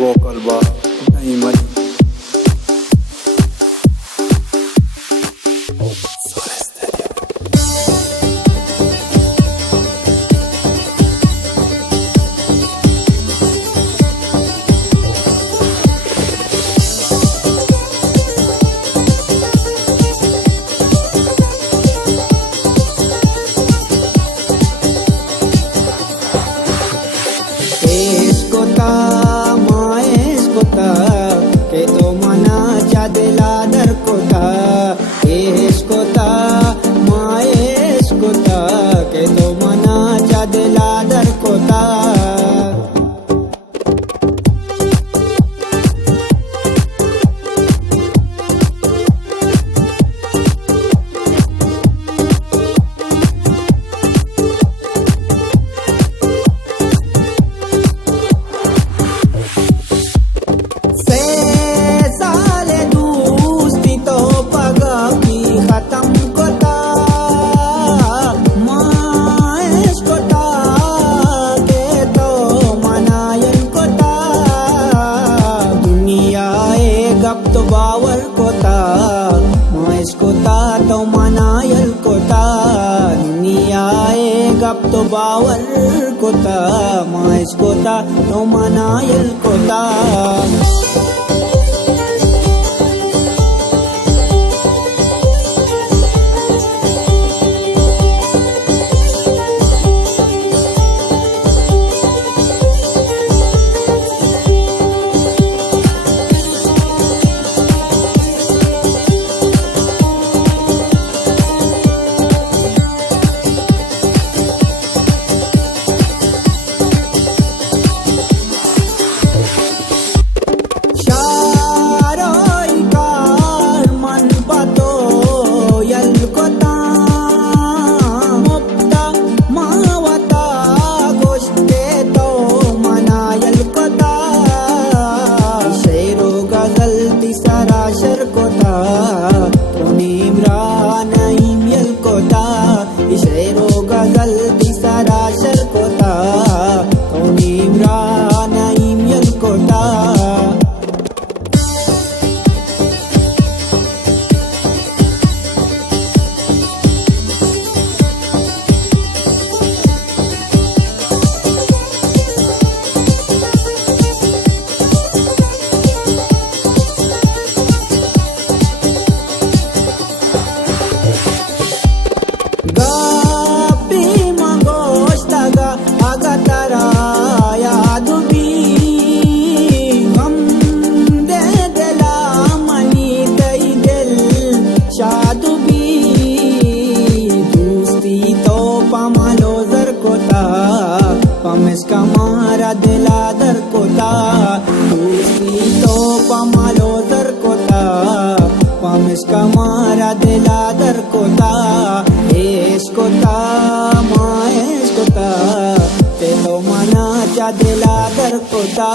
vocal by Naeem Ali. के तो मनाच्या दिलादर कोता एस कोता माएस कोता के तो मनाच्या दिलादर कोता गप तो बावर कोता माइस कोता तो मनायल कोता दुनियाए गप तो बावर कोता माइस कोता तो मनायल कोता सराशर कोता इमरान ईमेल कोता शेरो गजल दी सराशर कोता इमरान ईमेल कोता पमेस का मारा दिलादर कोता दूसरी तो पमालो दर कोता पमेस का मारा दिलादर कोता एस कोता माएस कोता ते तो मना चा दिलादर कोता